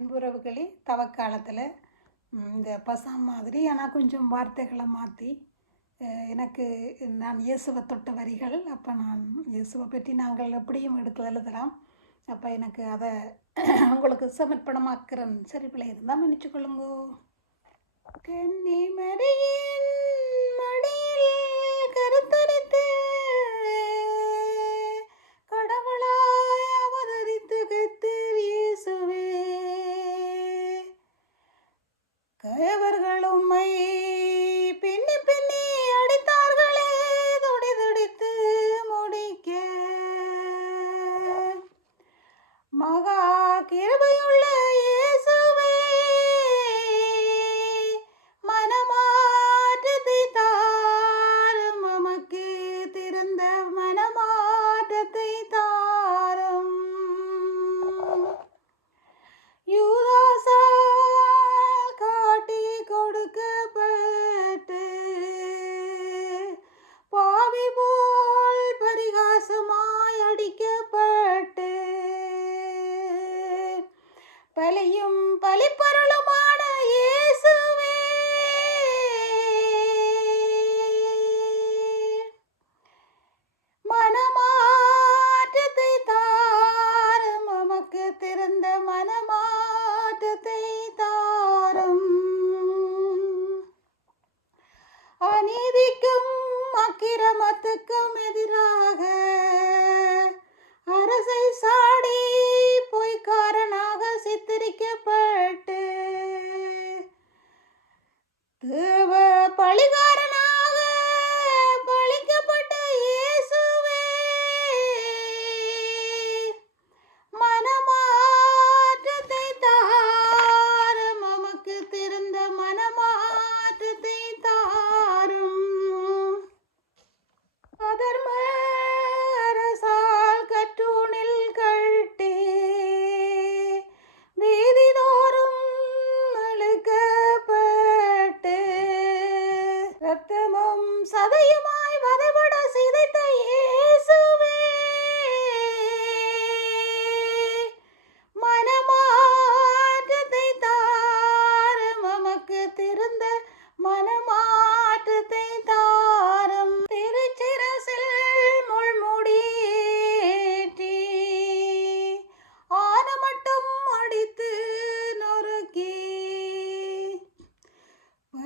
அன்புறவுகளே தவக்காலத்தில் இந்த பசாம் மாதிரி ஆனால் கொஞ்சம் வார்த்தைகளை மாற்றி எனக்கு நான் இயேசுவை தொட்ட வரிகள் அப்போ நான் இயேசுவை பற்றி நாங்கள் எப்படியும் எடுத்து எழுதலாம். அப்போ எனக்கு அதை உங்களுக்கு சமர்ப்பணமாக்குறேன். சரி பிள்ளை இருந்தால் மன்னிச்சு கொள்ளுங்கோ கன்னிமரியின் கயவர்கள் உம்மை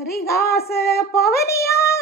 ஹரிதாச பவனியா?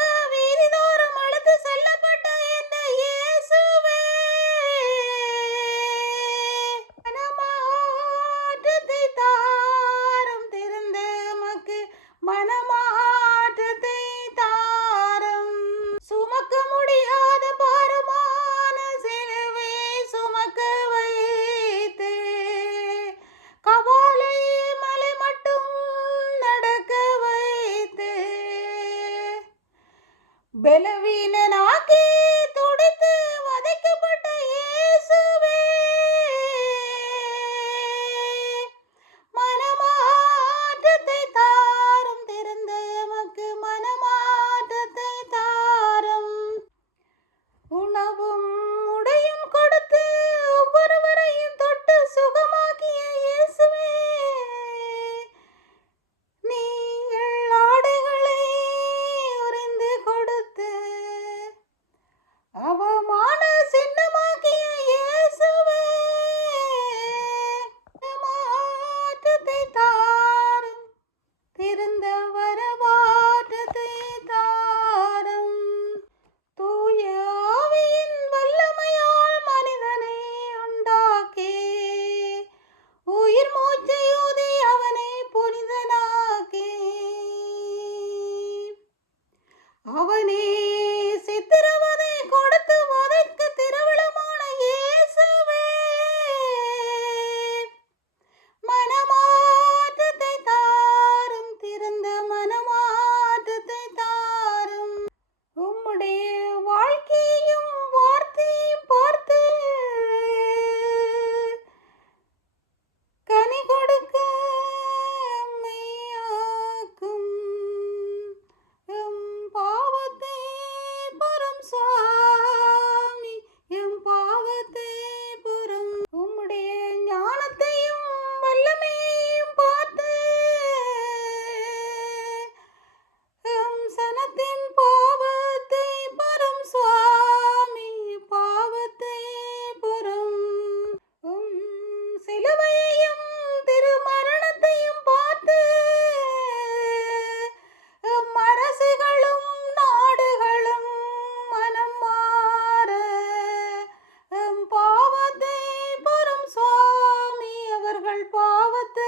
பிறந்தவர் பாவத்து